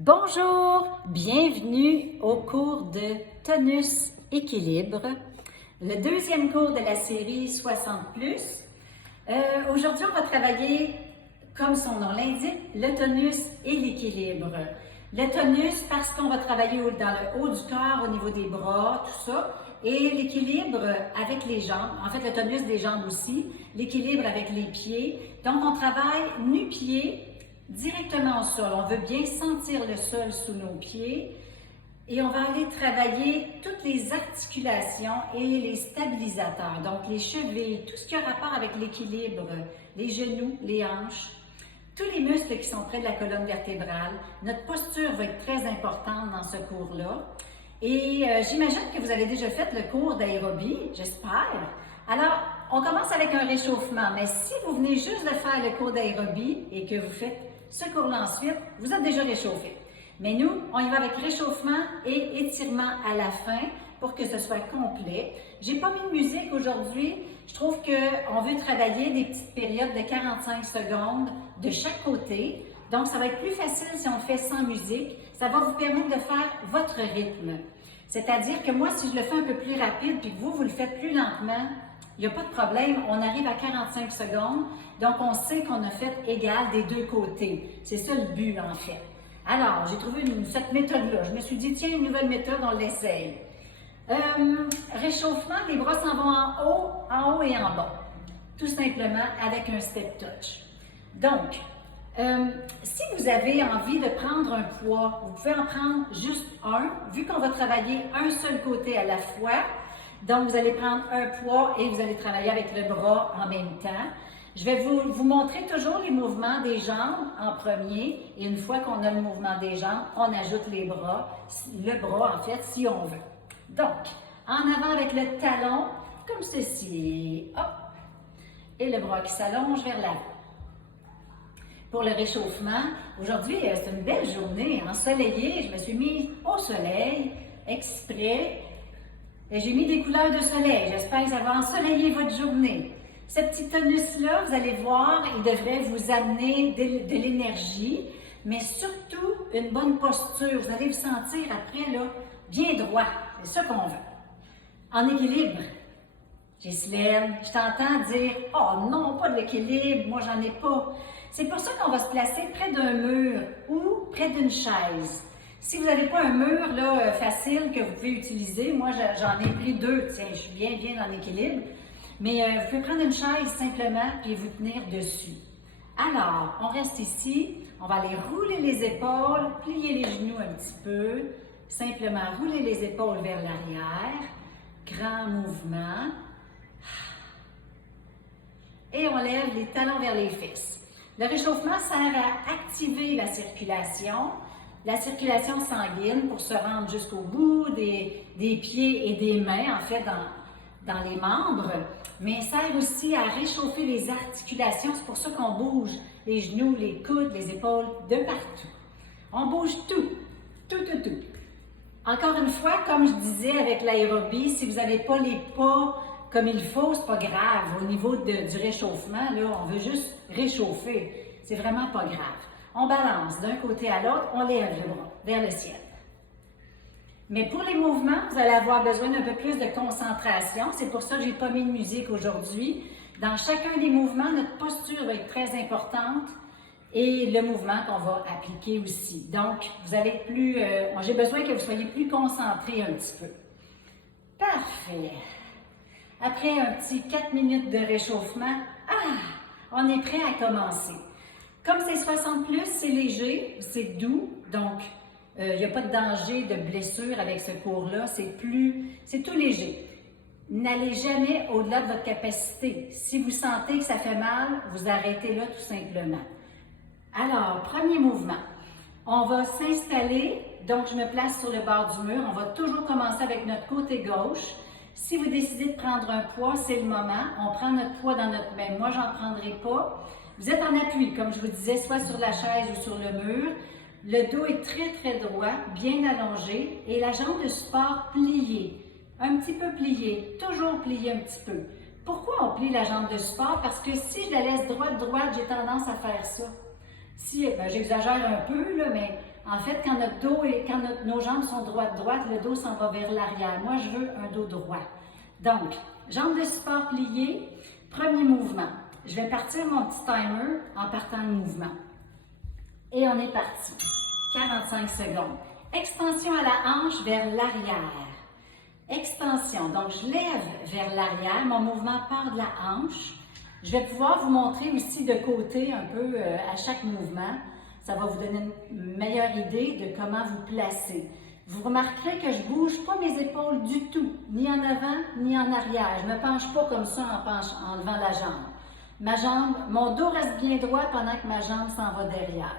Bonjour, bienvenue au cours de Tonus Équilibre, le deuxième cours de la série 60+. Aujourd'hui, on va travailler, comme son nom l'indique, le tonus et l'équilibre. Le tonus parce qu'on va travailler dans le haut du corps, au niveau des bras, tout ça, et l'équilibre avec les jambes, en fait le tonus des jambes aussi, l'équilibre avec les pieds. Donc on travaille nu-pieds, directement au sol. On veut bien sentir le sol sous nos pieds et on va aller travailler toutes les articulations et les stabilisateurs, donc les chevilles, tout ce qui a rapport avec l'équilibre, les genoux, les hanches, tous les muscles qui sont près de la colonne vertébrale. Notre posture va être très importante dans ce cours-là. Et j'imagine que vous avez déjà fait le cours d'aérobie, j'espère. Alors, on commence avec un réchauffement, mais si vous venez juste de faire le cours d'aérobie et que vous faites ce cours-là ensuite, vous êtes déjà réchauffé. Mais nous, on y va avec réchauffement et étirement à la fin pour que ce soit complet. J'ai pas mis de musique aujourd'hui. Je trouve qu'on veut travailler des petites périodes de 45 secondes de chaque côté. Donc, ça va être plus facile si on le fait sans musique. Ça va vous permettre de faire votre rythme. C'est-à-dire que moi, si je le fais un peu plus rapide puis que vous le faites plus lentement, il n'y a pas de problème, on arrive à 45 secondes, donc on sait qu'on a fait égal des deux côtés. C'est ça le but, en fait. Alors, j'ai trouvé cette méthode-là. Je me suis dit, tiens, une nouvelle méthode, on l'essaye. Réchauffement, les bras s'en vont en haut et en bas. Tout simplement avec un step touch. Donc, si vous avez envie de prendre un poids, vous pouvez en prendre juste un, vu qu'on va travailler un seul côté à la fois. Donc, vous allez prendre un poids et vous allez travailler avec le bras en même temps. Je vais vous montrer toujours les mouvements des jambes en premier. Et une fois qu'on a le mouvement des jambes, on ajoute les bras, le bras en fait, si on veut. Donc, en avant avec le talon, comme ceci. Hop! Et le bras qui s'allonge vers l'avant. Pour le réchauffement, aujourd'hui, c'est une belle journée ensoleillée. Je me suis mise au soleil, exprès. Et j'ai mis des couleurs de soleil. J'espère que ça va ensoleiller votre journée. Ce petit tonus-là, vous allez voir, il devrait vous amener de l'énergie, mais surtout une bonne posture. Vous allez vous sentir après, là, bien droit. C'est ça qu'on veut. En équilibre. Ghislaine, je t'entends dire « Oh non, pas de l'équilibre, moi j'en ai pas ». C'est pour ça qu'on va se placer près d'un mur ou près d'une chaise. Si vous n'avez pas un mur là, facile que vous pouvez utiliser, moi j'en ai pris deux, tiens, je suis bien en équilibre, mais vous pouvez prendre une chaise simplement puis vous tenir dessus. Alors, on reste ici, on va aller rouler les épaules, plier les genoux un petit peu, simplement rouler les épaules vers l'arrière, grand mouvement, et on lève les talons vers les fesses. Le réchauffement sert à activer la circulation sanguine pour se rendre jusqu'au bout des pieds et des mains, en fait, dans les membres, mais sert aussi à réchauffer les articulations. C'est pour ça qu'on bouge les genoux, les coudes, les épaules, de partout. On bouge tout. Encore une fois, comme je disais avec l'aérobie, si vous n'avez pas les pas comme il faut, c'est pas grave. Au niveau du réchauffement, là, on veut juste réchauffer. C'est vraiment pas grave. On balance d'un côté à l'autre, on lève le bras vers le ciel. Mais pour les mouvements, vous allez avoir besoin d'un peu plus de concentration. C'est pour ça que je n'ai pas mis de musique aujourd'hui. Dans chacun des mouvements, notre posture va être très importante et le mouvement qu'on va appliquer aussi. Donc, vous allez être plus... j'ai besoin que vous soyez plus concentrés un petit peu. Parfait. Après un petit 4 minutes de réchauffement, on est prêt à commencer. Comme c'est 60+, c'est léger, c'est doux, donc il n'y a pas de danger de blessure avec ce cours-là, c'est tout léger. N'allez jamais au-delà de votre capacité. Si vous sentez que ça fait mal, vous arrêtez là tout simplement. Alors, premier mouvement. On va s'installer, donc je me place sur le bord du mur. On va toujours commencer avec notre côté gauche. Si vous décidez de prendre un poids, c'est le moment. On prend notre poids dans notre main. Moi, j'en prendrai pas. Vous êtes en appui, comme je vous disais, soit sur la chaise ou sur le mur. Le dos est très droit, bien allongé et la jambe de support pliée. Un petit peu pliée, toujours pliée un petit peu. Pourquoi on plie la jambe de support? Parce que si je la laisse droite, j'ai tendance à faire ça. Si, ben, j'exagère un peu, là, mais en fait, quand notre dos et quand nos jambes sont droite-droite, le dos s'en va vers l'arrière. Moi, je veux un dos droit. Donc, jambes de support pliées, premier mouvement. Je vais partir mon petit timer en partant le mouvement. Et on est parti. 45 secondes. Extension à la hanche vers l'arrière. Extension. Donc, je lève vers l'arrière. Mon mouvement part de la hanche. Je vais pouvoir vous montrer aussi de côté un peu à chaque mouvement. Ça va vous donner une meilleure idée de comment vous placer. Vous remarquerez que je ne bouge pas mes épaules du tout, ni en avant, ni en arrière. Je ne me penche pas comme ça en levant la jambe. Mon dos reste bien droit pendant que ma jambe s'en va derrière.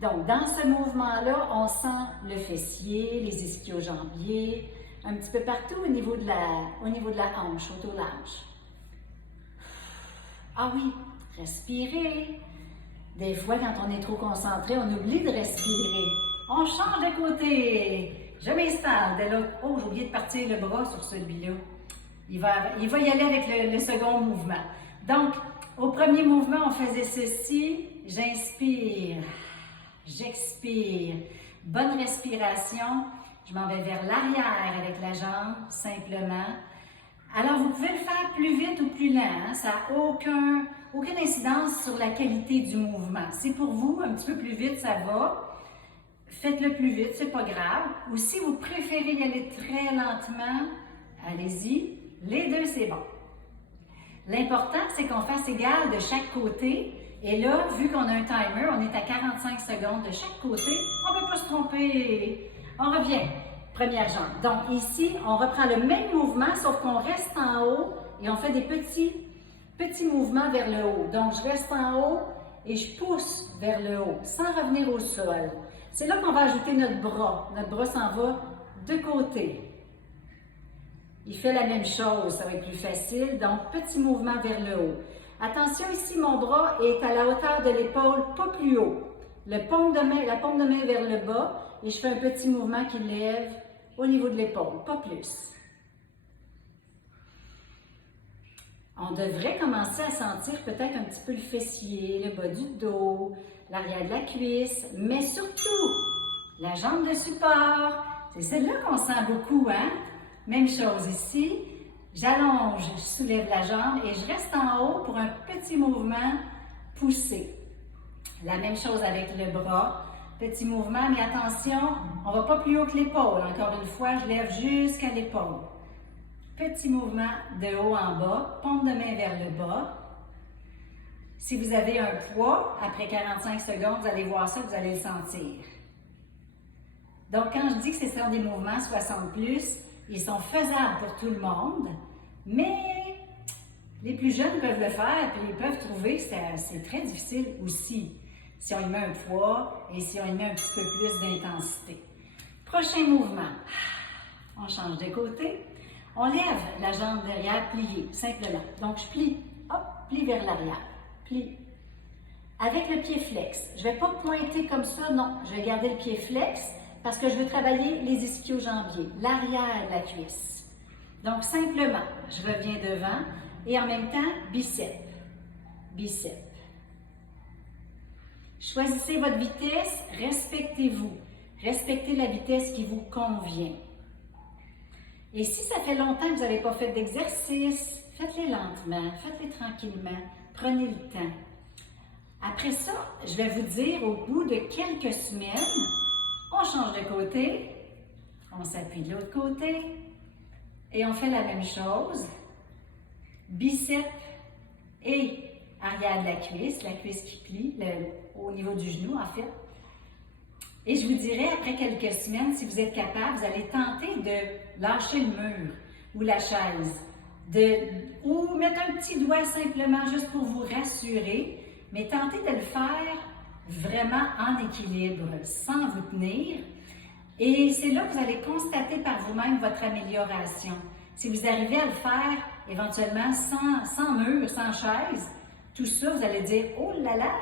Donc, dans ce mouvement-là, on sent le fessier, les ischio-jambiers, un petit peu partout au niveau de la hanche, autour de la hanche. Ah oui, respirez. Des fois, quand on est trop concentré, on oublie de respirer. On change de côté. Je m'installe de l'autre. Oh, j'ai oublié de partir le bras sur celui-là. Il va y aller avec le second mouvement. Donc, au premier mouvement, on faisait ceci. J'inspire. J'expire. Bonne respiration. Je m'en vais vers l'arrière avec la jambe, simplement. Alors, vous pouvez le faire plus vite ou plus lent. Hein? Ça n'a aucune incidence sur la qualité du mouvement. C'est pour vous, un petit peu plus vite, ça va. Faites-le plus vite, c'est pas grave. Ou si vous préférez y aller très lentement, allez-y. Les deux, c'est bon. L'important, c'est qu'on fasse égal de chaque côté. Et là, vu qu'on a un timer, on est à 45 secondes de chaque côté, on ne peut pas se tromper. On revient. Première jambe. Donc ici, on reprend le même mouvement, sauf qu'on reste en haut et on fait des petits mouvements vers le haut. Donc je reste en haut et je pousse vers le haut, sans revenir au sol. C'est là qu'on va ajouter notre bras. Notre bras s'en va de côté. Il fait la même chose, ça va être plus facile. Donc, petit mouvement vers le haut. Attention ici, mon bras est à la hauteur de l'épaule, pas plus haut. La paume de main vers le bas et je fais un petit mouvement qui lève au niveau de l'épaule, pas plus. On devrait commencer à sentir peut-être un petit peu le fessier, le bas du dos, l'arrière de la cuisse, mais surtout la jambe de support. C'est celle-là qu'on sent beaucoup, hein? Même chose ici. J'allonge, je soulève la jambe et je reste en haut pour un petit mouvement poussé. La même chose avec le bras. Petit mouvement, mais attention, on ne va pas plus haut que l'épaule. Encore une fois, je lève jusqu'à l'épaule. Petit mouvement de haut en bas, paume de main vers le bas. Si vous avez un poids, après 45 secondes, vous allez voir ça, vous allez le sentir. Donc, quand je dis que ce sont des mouvements 60+, ils sont faisables pour tout le monde, mais les plus jeunes peuvent le faire, puis ils peuvent trouver que c'est très difficile aussi, si on y met un poids et si on y met un petit peu plus d'intensité. Prochain mouvement. On change de côté. On lève la jambe derrière pliée, simplement. Donc, je plie. Hop, plie vers l'arrière. Plie. Avec le pied flex. Je ne vais pas pointer comme ça, non. Je vais garder le pied flex parce que je veux travailler les ischio-jambiers, l'arrière de la cuisse. Donc, simplement, je reviens devant et en même temps, biceps. Biceps. Choisissez votre vitesse, respectez-vous. Respectez la vitesse qui vous convient. Et si ça fait longtemps que vous n'avez pas fait d'exercice, faites-les lentement, faites-les tranquillement, prenez le temps. Après ça, je vais vous dire au bout de quelques semaines, on change de côté, on s'appuie de l'autre côté et on fait la même chose. Biceps et arrière de la cuisse qui plie au niveau du genou en fait. Et je vous dirai après quelques semaines, si vous êtes capable, vous allez tenter de lâcher le mur ou la chaise, ou mettre un petit doigt simplement juste pour vous rassurer, mais tentez de le faire vraiment en équilibre, sans vous tenir. Et c'est là que vous allez constater par vous-même votre amélioration. Si vous arrivez à le faire éventuellement sans mur, sans chaise, tout ça, vous allez dire « Oh là là,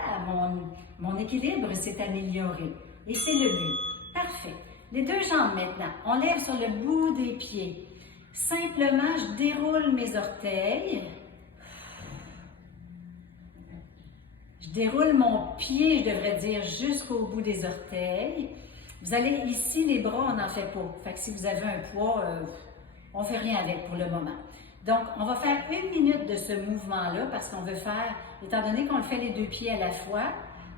mon équilibre s'est amélioré ». Et c'est le but. Parfait. Les deux jambes maintenant. On lève sur le bout des pieds. Simplement, je déroule mes orteils. Je Je déroule mon pied, je devrais dire, jusqu'au bout des orteils. Vous allez ici, les bras, on n'en fait pas. Fait que si vous avez un poids, on ne fait rien avec pour le moment. Donc, on va faire 1 minute de ce mouvement-là parce qu'on veut faire, étant donné qu'on le fait les 2 pieds à la fois,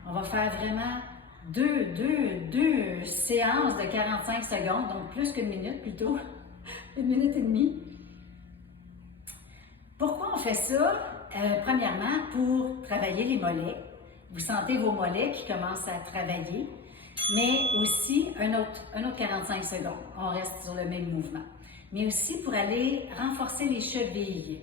on va faire vraiment deux séances de 45 secondes, donc plus qu'1 minute plutôt, 1 minute et demie. Pourquoi on fait ça? Premièrement, pour travailler les mollets. Vous sentez vos mollets qui commencent à travailler, mais aussi un autre 45 secondes. On reste sur le même mouvement. Mais aussi pour aller renforcer les chevilles.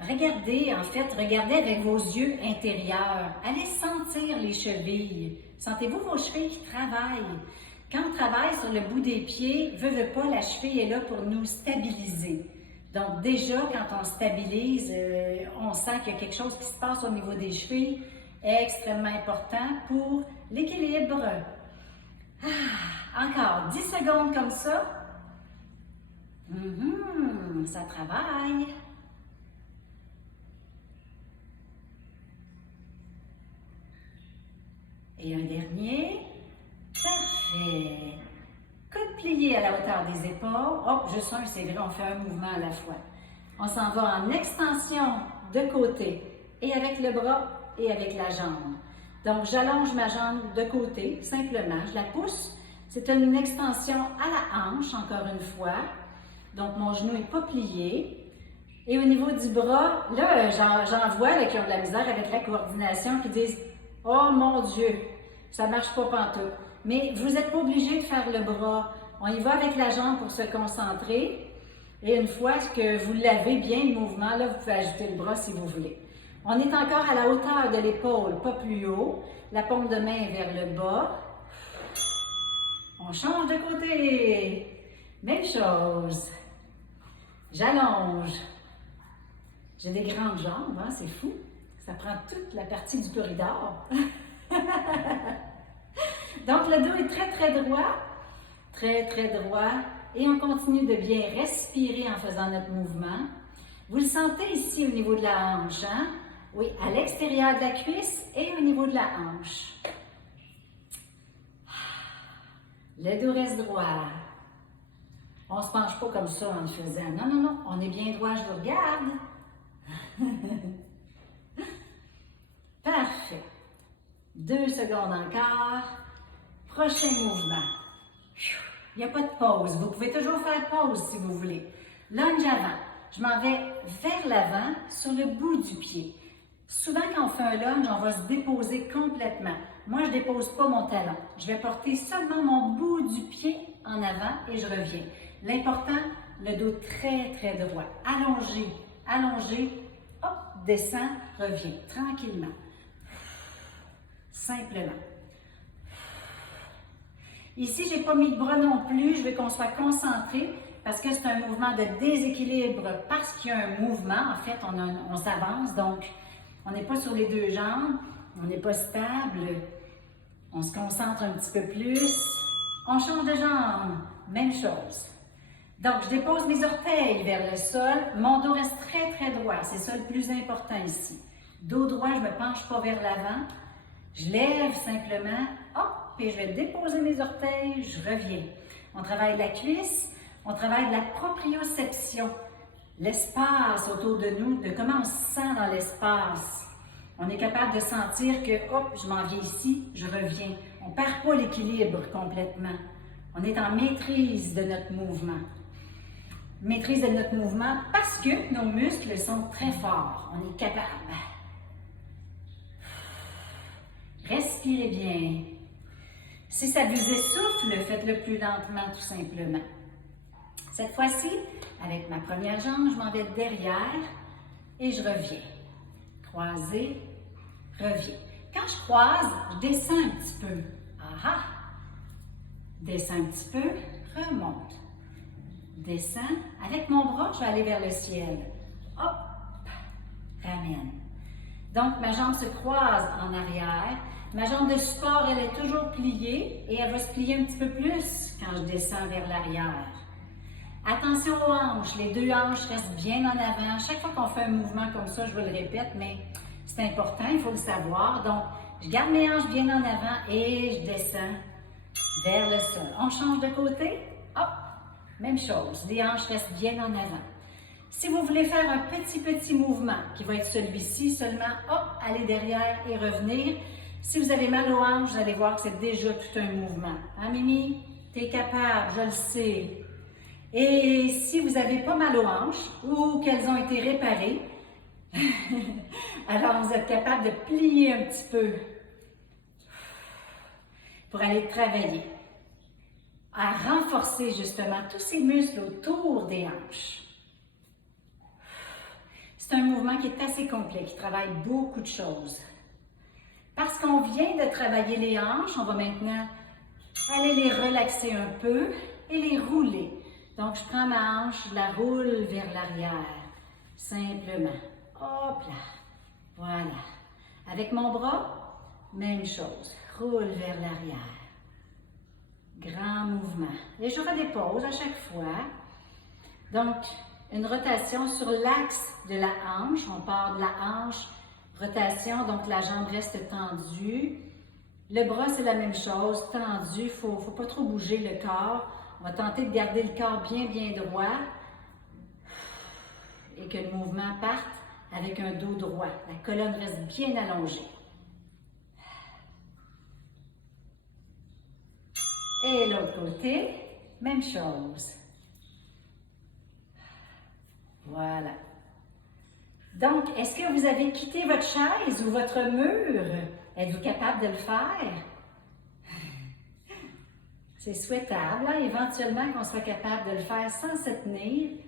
Regardez avec vos yeux intérieurs. Allez sentir les chevilles. Sentez-vous vos chevilles qui travaillent. Quand on travaille sur le bout des pieds, veut pas, la cheville est là pour nous stabiliser. Donc déjà, quand on stabilise, on sent qu'il y a quelque chose qui se passe au niveau des chevilles, extrêmement important pour l'équilibre. Encore 10 secondes comme ça. Ça travaille. Et un dernier. Parfait. Coude plié à la hauteur des épaules. Oh, juste un, c'est vrai, on fait un mouvement à la fois. On s'en va en extension de côté et avec le bras et avec la jambe. Donc, j'allonge ma jambe de côté, simplement. Je la pousse. C'est une extension à la hanche, encore une fois. Donc, mon genou n'est pas plié. Et au niveau du bras, là, j'en vois là, qui ont de la misère avec la coordination, qui disent « Oh mon Dieu, ça ne marche pas pantoute ». Mais vous n'êtes pas obligé de faire le bras. On y va avec la jambe pour se concentrer. Et une fois que vous l'avez bien, le mouvement, là, vous pouvez ajouter le bras si vous voulez. On est encore à la hauteur de l'épaule, pas plus haut. La paume de main vers le bas. On change de côté. Même chose. J'allonge. J'ai des grandes jambes, hein, c'est fou. Ça prend toute la partie du corridor. Donc, le dos est très, très droit. Très, très droit. Et on continue de bien respirer en faisant notre mouvement. Vous le sentez ici au niveau de la hanche, hein? Oui, à l'extérieur de la cuisse et au niveau de la hanche. Le dos reste droit. On ne se penche pas comme ça en le faisant. Non, non, non, on est bien droit, je vous regarde. Parfait. 2 secondes encore. Prochain mouvement. Il n'y a pas de pause. Vous pouvez toujours faire pause si vous voulez. Lunge avant. Je m'en vais vers l'avant sur le bout du pied. Souvent, quand on fait un lunge, on va se déposer complètement. Moi, je ne dépose pas mon talon. Je vais porter seulement mon bout du pied en avant et je reviens. L'important, le dos très, très droit. Allongé, allongé. Hop, descend, revient. Tranquillement. Simplement. Ici, je n'ai pas mis de bras non plus. Je veux qu'on soit concentré parce que c'est un mouvement de déséquilibre. Parce qu'il y a un mouvement, en fait, on s'avance. Donc, on n'est pas sur les 2 jambes. On n'est pas stable. On se concentre un petit peu plus. On change de jambe. Même chose. Donc, je dépose mes orteils vers le sol. Mon dos reste très, très droit. C'est ça le plus important ici. Dos droit, je ne me penche pas vers l'avant. Je lève simplement. Hop! Puis je vais déposer mes orteils, je reviens. On travaille la cuisse, on travaille la proprioception, l'espace autour de nous, de comment on se sent dans l'espace. On est capable de sentir que, hop, je m'en viens ici, je reviens. On ne perd pas l'équilibre complètement. On est en maîtrise de notre mouvement. Maîtrise de notre mouvement parce que nos muscles sont très forts. On est capable. Respirez bien. Si ça vous essouffle, faites-le plus lentement, tout simplement. Cette fois-ci, avec ma première jambe, je m'en vais derrière et je reviens. Croisé, reviens. Quand je croise, je descends un petit peu. Ah ah! Descends un petit peu, remonte. Descends. Avec mon bras, je vais aller vers le ciel. Hop! Ramène. Donc, ma jambe se croise en arrière. Ma jambe de support, elle est toujours pliée et elle va se plier un petit peu plus quand je descends vers l'arrière. Attention aux hanches, les 2 hanches restent bien en avant. Chaque fois qu'on fait un mouvement comme ça, je vous le répète, mais C'est important, il faut le savoir. Donc, je garde mes hanches bien en avant et je descends vers le sol. On change de côté. Hop, même chose. Les hanches restent bien en avant. Si vous voulez faire un petit mouvement, qui va être celui-ci, seulement, hop, aller derrière et revenir. Si vous avez mal aux hanches, vous allez voir que c'est déjà tout un mouvement. Hein, Mimi? T'es capable, je le sais. Et si vous n'avez pas mal aux hanches ou qu'elles ont été réparées, alors vous êtes capable de plier un petit peu pour aller travailler à renforcer justement tous ces muscles autour des hanches. C'est un mouvement qui est assez complet, qui travaille beaucoup de choses. Parce qu'on vient de travailler les hanches, on va maintenant aller les relaxer un peu et les rouler. Donc, je prends ma hanche, je la roule vers l'arrière, simplement. Hop là, voilà. Avec mon bras, même chose, roule vers l'arrière. Grand mouvement. Et j'aurai des pauses à chaque fois. Donc, une rotation sur l'axe de la hanche. On part de la hanche, rotation, donc la jambe reste tendue. Le bras, c'est la même chose, tendu. Il ne faut pas trop bouger le corps. On va tenter de garder le corps bien droit et que le mouvement parte avec un dos droit. La colonne reste bien allongée. Et l'autre côté, même chose. Voilà. Donc, est-ce que vous avez quitté votre chaise ou votre mur? Êtes-vous capable de le faire? C'est souhaitable, hein, éventuellement, qu'on soit capable de le faire sans se tenir.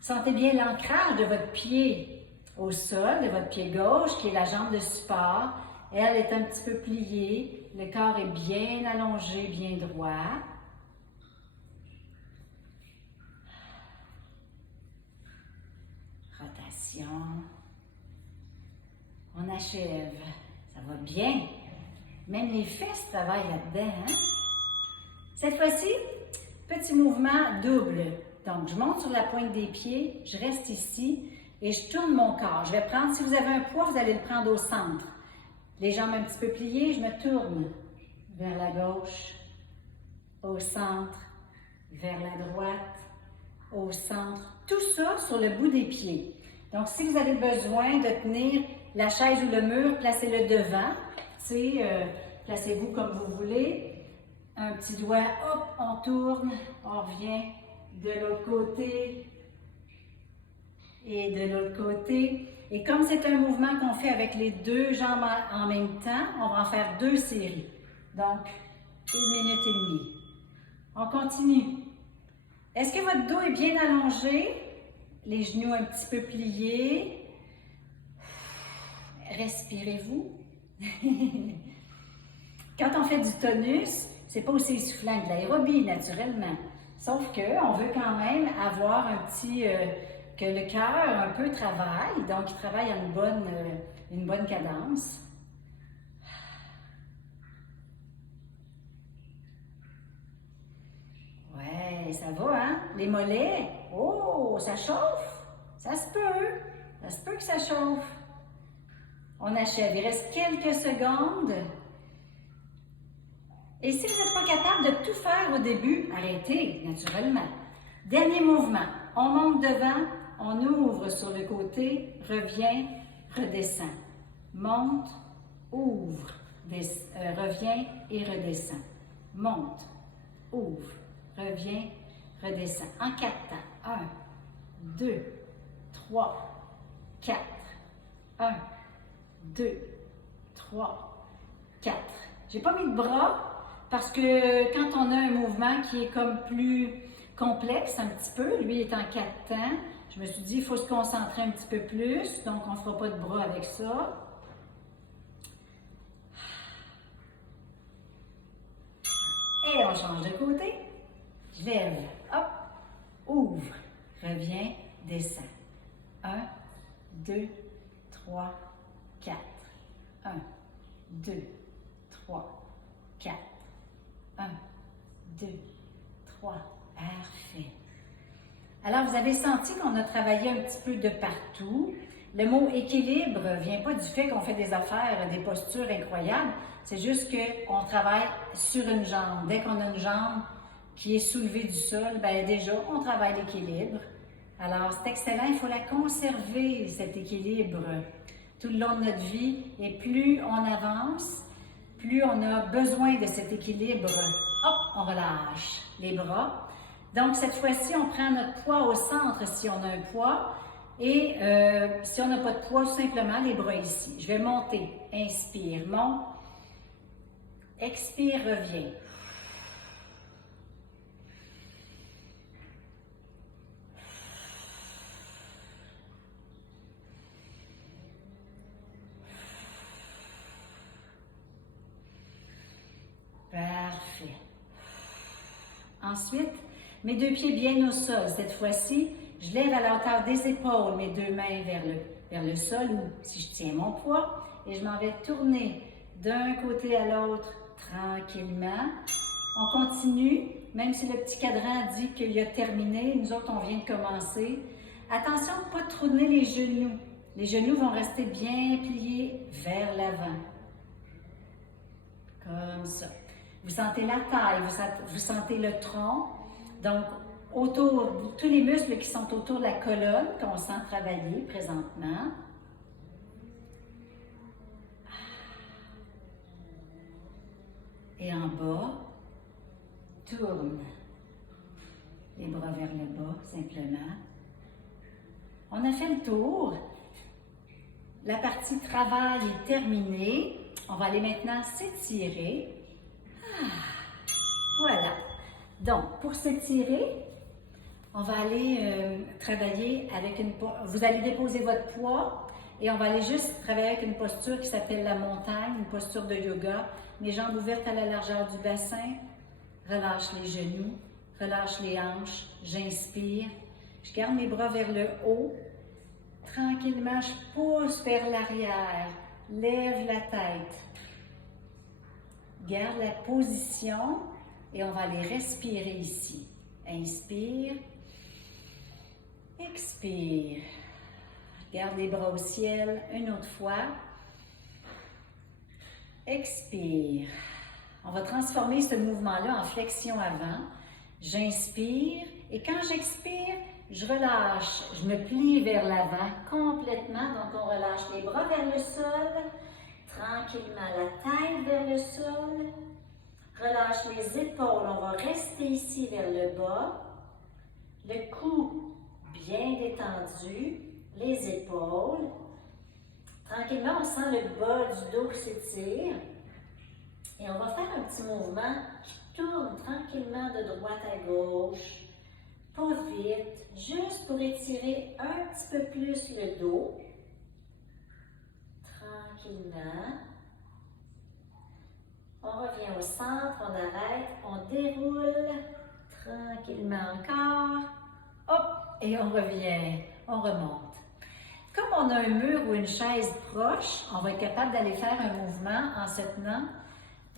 Sentez bien l'ancrage de votre pied au sol, de votre pied gauche, qui est la jambe de support. Elle est un petit peu pliée. Le corps est bien allongé, bien droit. Rotation. On achève. Ça va bien. Même les fesses travaillent là-dedans. Hein? Cette fois-ci, petit mouvement double. Donc, je monte sur la pointe des pieds, je reste ici et je tourne mon corps. Je vais prendre, si vous avez un poids, vous allez le prendre au centre. Les jambes un petit peu pliées, je me tourne vers la gauche, au centre, vers la droite, au centre. Tout ça sur le bout des pieds. Donc, si vous avez besoin de tenir la chaise ou le mur, placez-le devant. Placez-vous comme vous voulez. Un petit doigt, hop, on tourne, on revient de l'autre côté et de l'autre côté. Et comme c'est un mouvement qu'on fait avec les deux jambes en même temps, on va en faire 2 séries. Donc, 1 minute et demie. On continue. Est-ce que votre dos est bien allongé? Les genoux un petit peu pliés. Respirez-vous. Quand on fait du tonus, c'est pas aussi essoufflant que de l'aérobie, naturellement. Sauf qu'on veut quand même avoir un petit... que le cœur un peu travaille, donc il travaille à une bonne cadence. Ouais, ça va, hein? Les mollets, oh, ça chauffe. Ça se peut que ça chauffe. On achève, il reste quelques secondes. Et si vous n'êtes pas capable de tout faire au début, arrêtez, naturellement. Dernier mouvement, on monte devant, on ouvre sur le côté, revient, redescend. Monte, ouvre, revient et redescend. Monte, ouvre, revient, redescend. En 4 temps. 1, 2, 3, 4. 1, 2, 3, 4. J'ai pas mis de bras parce que quand on a un mouvement qui est comme plus complexe un petit peu, lui est en 4 temps, je me suis dit il faut se concentrer un petit peu plus, donc on ne fera pas de bras avec ça. Et on change de côté. Je lève, hop, ouvre, reviens, descend. 1, 2, 3, 4. 1, 2, 3, 4. 1, 2, 3. Parfait. Alors, vous avez senti qu'on a travaillé un petit peu de partout. Le mot équilibre ne vient pas du fait qu'on fait des affaires, des postures incroyables. C'est juste qu'on travaille sur une jambe. Dès qu'on a une jambe qui est soulevée du sol, bien déjà, on travaille l'équilibre. Alors, c'est excellent. Il faut la conserver, cet équilibre, tout le long de notre vie. Et plus on avance, plus on a besoin de cet équilibre. Hop, on relâche les bras. Donc, cette fois-ci, on prend notre poids au centre si on a un poids. Et si on n'a pas de poids, simplement les bras ici. Je vais monter. Inspire, monte. Expire, reviens. Parfait. Ensuite, mes deux pieds bien au sol. Cette fois-ci, je lève à la hauteur des épaules mes deux mains vers le sol, ou si je tiens mon poids, et je m'en vais tourner d'un côté à l'autre tranquillement. On continue, même si le petit cadran dit qu'il a terminé, nous autres, on vient de commencer. Attention de ne pas tourner les genoux. Les genoux vont rester bien pliés vers l'avant. Comme ça. Vous sentez la taille, vous sentez le tronc. Donc, autour, tous les muscles qui sont autour de la colonne, qu'on sent travailler présentement. Et en bas, tourne les bras vers le bas, simplement. On a fait le tour. La partie travail est terminée. On va aller maintenant s'étirer. Voilà. Donc, pour s'étirer, on va aller travailler avec vous allez déposer votre poids et on va aller juste travailler avec une posture qui s'appelle la montagne, une posture de yoga. Les jambes ouvertes à la largeur du bassin. Relâche les genoux, relâche les hanches. J'inspire. Je garde mes bras vers le haut. Tranquillement, je pousse vers l'arrière. Lève la tête. Garde la position et on va aller respirer ici. Inspire. Expire. Garde les bras au ciel. Une autre fois. Expire. On va transformer ce mouvement-là en flexion avant. J'inspire et quand j'expire, je relâche. Je me plie vers l'avant complètement. Donc, on relâche les bras vers le sol. Tranquillement, la tête vers le sol. Relâche les épaules. On va rester ici vers le bas. Le cou bien détendu. Les épaules. Tranquillement, on sent le bas du dos qui s'étire. Et on va faire un petit mouvement qui tourne tranquillement de droite à gauche. Pas vite, juste pour étirer un petit peu plus le dos. Tranquillement. On revient au centre, on arrête, on déroule. Tranquillement encore. Hop, et on revient, on remonte. Comme on a un mur ou une chaise proche, on va être capable d'aller faire un mouvement en se tenant.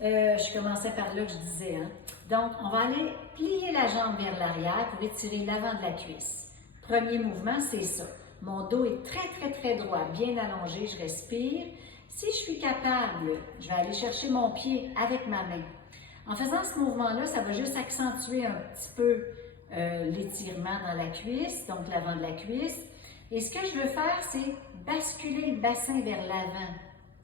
Je commençais par là que je disais. Donc, on va aller plier la jambe vers l'arrière pour étirer l'avant de la cuisse. Premier mouvement, c'est ça. Mon dos est très, très, très droit, bien allongé. Je respire. Si je suis capable, je vais aller chercher mon pied avec ma main. En faisant ce mouvement-là, ça va juste accentuer un petit peu l'étirement dans la cuisse, donc l'avant de la cuisse. Et ce que je veux faire, c'est basculer le bassin vers l'avant,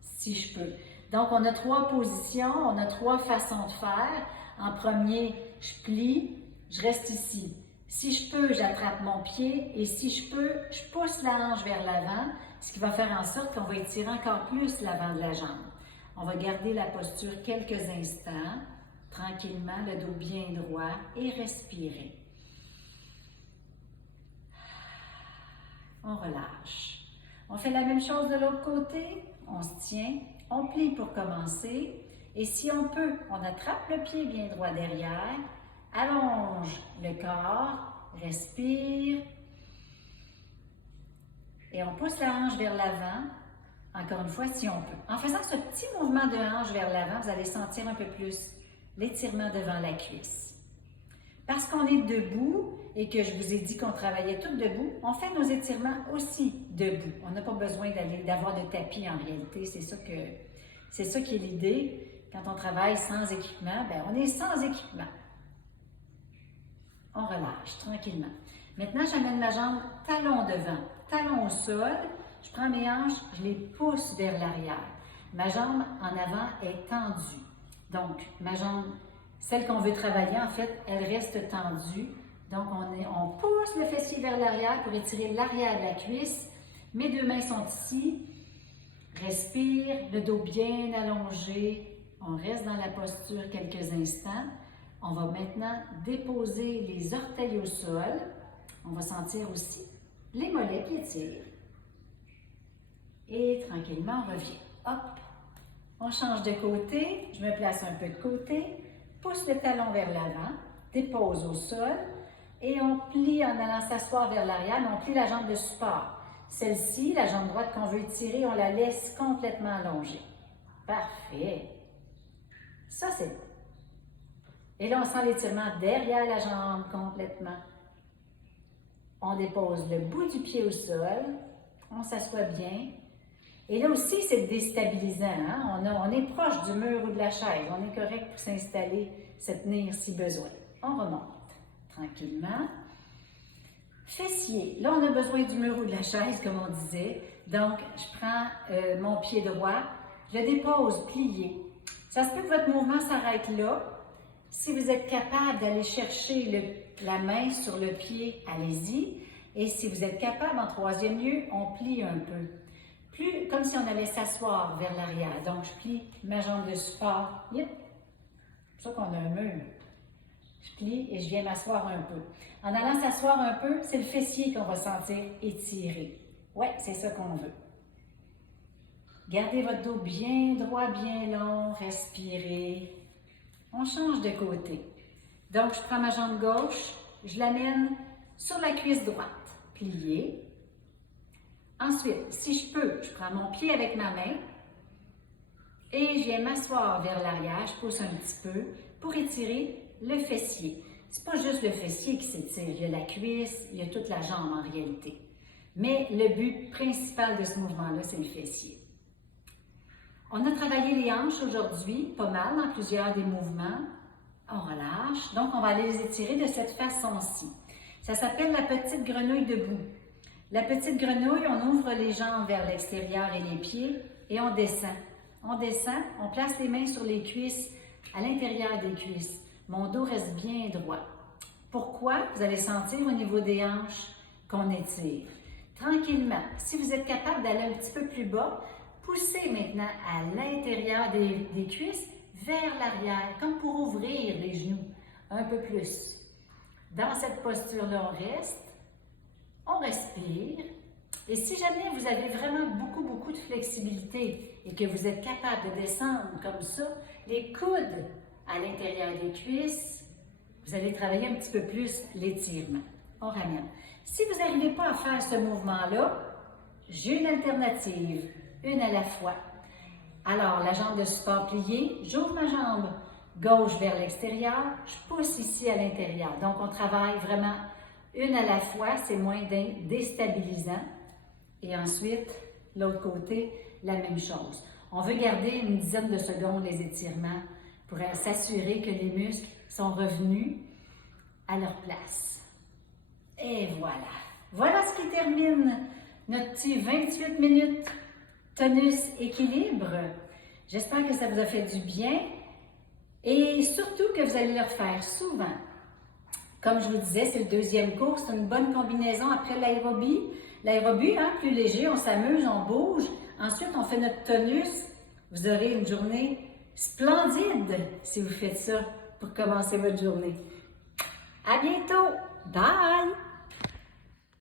si je peux. Donc, on a trois positions, on a trois façons de faire. En premier, je plie, je reste ici. Si je peux, j'attrape mon pied et si je peux, je pousse la hanche vers l'avant, ce qui va faire en sorte qu'on va étirer encore plus l'avant de la jambe. On va garder la posture quelques instants, tranquillement, le dos bien droit et respirer. On relâche. On fait la même chose de l'autre côté, on se tient. On plie pour commencer et si on peut, on attrape le pied bien droit derrière, allonge le corps, respire et on pousse la hanche vers l'avant, encore une fois si on peut. En faisant ce petit mouvement de hanche vers l'avant, vous allez sentir un peu plus l'étirement devant la cuisse. Parce qu'on est debout et que je vous ai dit qu'on travaillait tout debout, on fait nos étirements aussi debout. On n'a pas besoin d'avoir de tapis en réalité. C'est ça qui est l'idée. Quand on travaille sans équipement, ben on est sans équipement. On relâche tranquillement. Maintenant, j'amène ma jambe talon devant, talon au sol. Je prends mes hanches, je les pousse vers l'arrière. Ma jambe en avant est tendue. Donc, ma jambe, celle qu'on veut travailler, en fait, elle reste tendue. Donc, on pousse le fessier vers l'arrière pour étirer l'arrière de la cuisse. Mes deux mains sont ici. Respire, le dos bien allongé. On reste dans la posture quelques instants. On va maintenant déposer les orteils au sol. On va sentir aussi les mollets qui étirent. Et tranquillement, on revient. Hop! On change de côté. Je me place un peu de côté. Pousse le talon vers l'avant. Dépose au sol. Et on plie en allant s'asseoir vers l'arrière, mais on plie la jambe de support. Celle-ci, la jambe droite qu'on veut étirer, on la laisse complètement allongée. Parfait. Ça, c'est bon. Et là, on sent l'étirement derrière la jambe complètement. On dépose le bout du pied au sol. On s'assoit bien. Et là aussi, c'est déstabilisant. Hein? On est proche du mur ou de la chaise. On est correct pour s'installer, se tenir si besoin. On remonte tranquillement. Fessier. Là, on a besoin du mur ou de la chaise, comme on disait. Donc, je prends mon pied droit, je le dépose plié. Ça se peut que votre mouvement s'arrête là. Si vous êtes capable d'aller chercher la main sur le pied, allez-y. Et si vous êtes capable, en troisième lieu, on plie un peu. Comme si on allait s'asseoir vers l'arrière. Donc, je plie ma jambe de support. Yep. C'est pour ça qu'on a un mur. Je plie et je viens m'asseoir un peu. En allant s'asseoir un peu, c'est le fessier qu'on va sentir étiré. Ouais, c'est ça qu'on veut. Gardez votre dos bien droit, bien long. Respirez. On change de côté. Donc, je prends ma jambe gauche, je l'amène sur la cuisse droite. Pliée. Ensuite, si je peux, je prends mon pied avec ma main et je viens m'asseoir vers l'arrière. Je pousse un petit peu pour étirer le fessier. C'est pas juste le fessier qui s'étire, il y a la cuisse, il y a toute la jambe en réalité. Mais le but principal de ce mouvement-là, c'est le fessier. On a travaillé les hanches aujourd'hui, pas mal, dans plusieurs des mouvements. On relâche. Donc, on va aller les étirer de cette façon-ci. Ça s'appelle la petite grenouille debout. La petite grenouille, on ouvre les jambes vers l'extérieur et les pieds et on descend. On descend, on place les mains sur les cuisses, à l'intérieur des cuisses. Mon dos reste bien droit. Pourquoi? Vous allez sentir au niveau des hanches qu'on étire. Tranquillement, si vous êtes capable d'aller un petit peu plus bas, poussez maintenant à l'intérieur des cuisses vers l'arrière, comme pour ouvrir les genoux un peu plus. Dans cette posture-là, on respire. Et si jamais vous avez vraiment beaucoup de flexibilité et que vous êtes capable de descendre comme ça, les coudes à l'intérieur des cuisses, vous allez travailler un petit peu plus l'étirement. On ramène. Si vous n'arrivez pas à faire ce mouvement-là, j'ai une alternative, une à la fois. Alors, la jambe de support pliée, j'ouvre ma jambe gauche vers l'extérieur, je pousse ici à l'intérieur. Donc, on travaille vraiment une à la fois, c'est moins déstabilisant. Et ensuite, l'autre côté, la même chose. On veut garder une dizaine de secondes les étirements pour s'assurer que les muscles sont revenus à leur place. Et voilà. Voilà ce qui termine notre petit 28 minutes tonus équilibre. J'espère que ça vous a fait du bien et surtout que vous allez le refaire souvent. Comme je vous disais, c'est le deuxième cours, c'est une bonne combinaison après l'aérobie. L'aérobie, plus léger, on s'amuse, on bouge. Ensuite, on fait notre tonus. Vous aurez une journée splendide si vous faites ça pour commencer votre journée. À bientôt! Bye!